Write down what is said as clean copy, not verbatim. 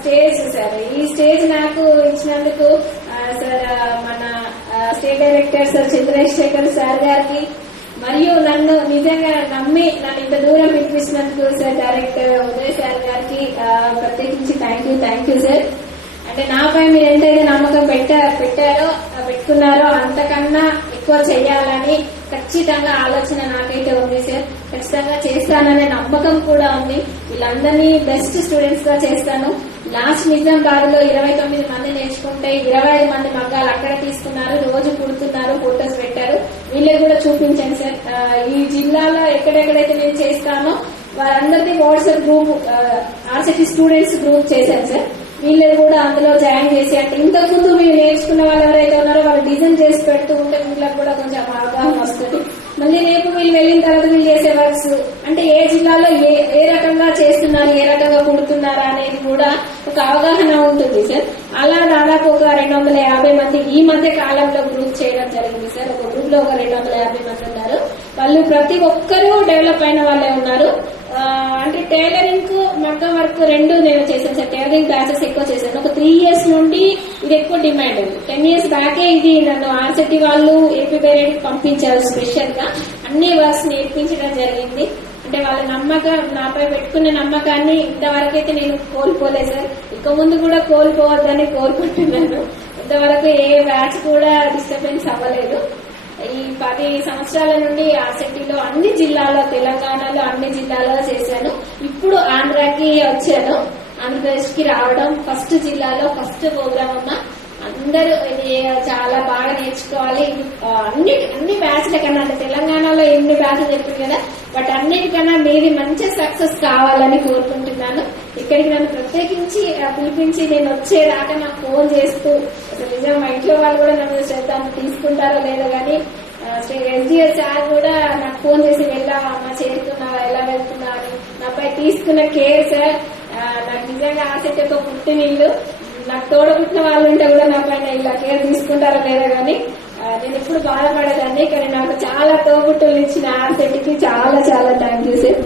Stage sir, ఈ stage నాకు ఇచ్చినందుకు సార్ మన state director sir Chandrashekhar sir గారికి, మరియు నన్ను నిజంగా నమ్మి నన్ను ఇంత దూరం పిలిపించినందుకు సార్ డైరెక్టర్ ఉదయ్ సార్ గారికి ప్రత్యేకించి థ్యాంక్ యూ సార్. అంటే నాపై మీరు ఎంతైతే నమ్మకం పెట్టుకున్నారో అంతకన్నా ఎక్కువ చేయాలని ఖచ్చితంగా ఆలోచన నాకైతే ఉంది సార్. ఖచ్చితంగా చేస్తాననే నమ్మకం కూడా ఉంది. వీళ్ళందరినీ బెస్ట్ స్టూడెంట్స్ గా చేస్తాను. లాస్ట్ నిజామాబాద్ లో 29 మంది నేర్చుకుంటే 25 మంది మగ్గాలు అక్కడ తీసుకున్నారు, రోజు కుడుతున్నారు, ఫోటోస్ పెట్టారు. వీళ్ళే కూడా చూపించాను సార్. ఈ జిల్లాలో ఎక్కడెక్కడైతే నేను చేస్తానో వారందరికీ WhatsApp group RCT students group చేశాను సార్. వీళ్ళు కూడా అందులో జాయిన్ చేసి, అంటే ఇంతకు ముందు వీళ్ళు నేర్చుకున్న వాళ్ళు ఎవరైతే ఉన్నారో వాళ్ళు డిజైన్ చేసి పెడుతూ ఉంటే వీళ్ళకి కూడా కొంచెం అవగాహన వస్తుంది. మళ్ళీ రేపు వీళ్ళు వెళ్ళిన తర్వాత వీళ్ళు చేసే వర్క్స్ అంటే ఏ జిల్లాలో ఏ రకంగా చేస్తున్నారు, ఏ రకంగా కుడుతున్నారా అనేది కూడా ఒక అవగాహన ఉంటుంది సార్. అలా దాదాపు ఒక 250 మంది ఈ మధ్య కాలంలో గ్రూప్ చేయడం జరిగింది సార్. ఒక గ్రూప్ లో ఒక 250 మంది ఉన్నారు. వాళ్ళు ప్రతి ఒక్కరూ డెవలప్ అయిన వాళ్ళే ఉన్నారు. అంటే టైలరింగ్ మగ్గం వర్క్ రెండు నేను చేశాను సార్. టైలరింగ్ బ్యాచెస్ ఎక్కువ చేశాను. ఒక 3 years నుండి ఇది ఎక్కువ డిమాండ్ ఉంది. 10 years బ్యాకే ఇది నన్ను ఆర్సిటీ వాళ్ళు ఏపీ పేరెంట్ పంపించారు. స్పెషల్ గా అన్ని వర్క్స్ నేర్పించడం జరిగింది. అంటే వాళ్ళ నమ్మకం నాపై పెట్టుకున్న నమ్మకాన్ని ఇంతవరకైతే నేను కోల్పోలేదు సార్. ఇక ముందు కూడా కోల్పోవద్దని కోరుకుంటున్నాను. ఇంతవరకు ఏ బ్యాచ్ కూడా డిస్టర్బెన్స్ అవ్వలేదు. ఈ 10 సంవత్సరాల నుండి ఆర్సిటీలో అన్ని జిల్లాలో, తెలంగాణలో అన్ని జిల్లాలో చేశాను. ఇప్పుడు ఆంధ్రాకి వచ్చాను. ఆంధ్రప్రదేశ్ కి రావడం ఫస్ట్ జిల్లాలో ఫస్ట్ ప్రోగ్రామ్ ఉన్నా. అందరూ ఇది చాలా బాగా నేర్చుకోవాలి. అన్ని బ్యాచ్ల కన్నా, అంటే తెలంగాణలో ఎన్ని బ్యాచ్లు చెప్పారు కదా, బట్ అన్నిటికన్నా మీది మంచి సక్సెస్ కావాలని కోరుకుంటున్నాను. ఇక్కడికి నన్ను ప్రత్యేకించి పిలిపించి నేను వచ్చేదాకా నాకు ఫోన్ చేస్తూ, అసలు నిజంగా మా ఇంట్లో వాళ్ళు కూడా నన్ను శ్రద్ధ తీసుకుంటారో లేదో కానీ ఎస్డిఎస్ సార్ కూడా నాకు ఫోన్ చేసి వెళ్ళావా అమ్మ, చేరుతున్నావా, ఎలా వెళ్తున్నా అని నాపై తీసుకున్న కేర్ సార్. నాకు నిజంగా ఆసక్తి ఒక పుట్టినిల్లు. నాకు తోడబుట్టిన వాళ్ళు ఉంటే కూడా నా పైన ఇలా కేర్ తీసుకుంటారో లేదో కానీ నేను ఎప్పుడు బాధపడేదాన్ని. కానీ నాకు చాలా తోబుట్టులు ఇచ్చిన ఆర్సిటీకి చాలా థ్యాంక్ యూ సార్.